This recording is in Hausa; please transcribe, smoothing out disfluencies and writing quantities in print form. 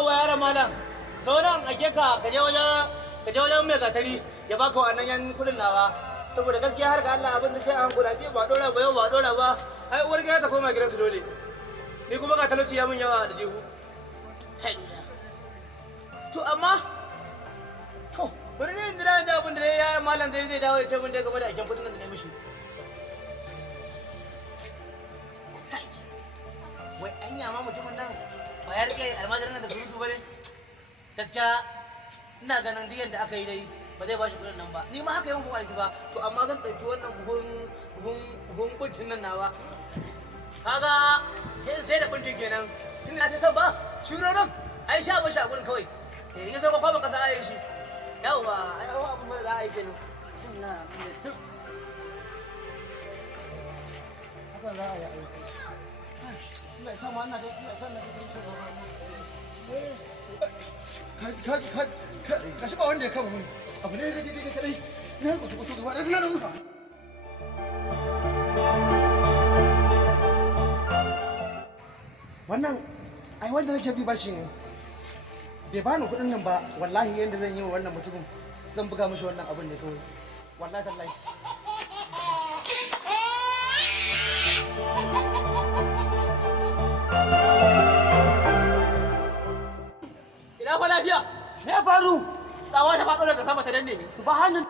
yawa yaran malam sauran ake ka je wajen mai gatari ya baka wannan yan kudin nawa saboda gaskiya har ga Allah abin da sai an kula ba dora ba yau ba dora ba ai uwar gida ta koma gidansu dole ni kuma ga talauci ya mun yawa da jihu to amma to bari ne indira da abin da ya malam zai dawo ya ce mun da game da aikin kudin nan da ne mishi wai anya ma mutumin nan ba ya rike almajiran da surutu bane gaskiya ina ganin diyan da aka yi dai ba zai bashi kudin nan ba ni ma haka yawan kwanaki ba to amma zan ɗauki wannan buhun buntin nan nawa kaga sai da buntin kenan ina ta san ba shiro nan ai sha bashi a gurin kawai in ya sauka kwaban kasa a yi shi yawwa ai abin mara za a yi kenan hakan za a yi aiki Allah ya sa mu annabi ya san da kake so ka shi ba wanda ya kama mun abu ne da kake kadai ina ku ku gaba da nan rufa wannan ai wanda nake bi bashi ne bai bani kudin nan ba wallahi yanda zan yi wa wannan mutumin zan buga mishi wannan abin ne kawai wallahi tallahi ina fa lafiya me ya faru tsawa ta faɗo daga sama ta danne su ba hannun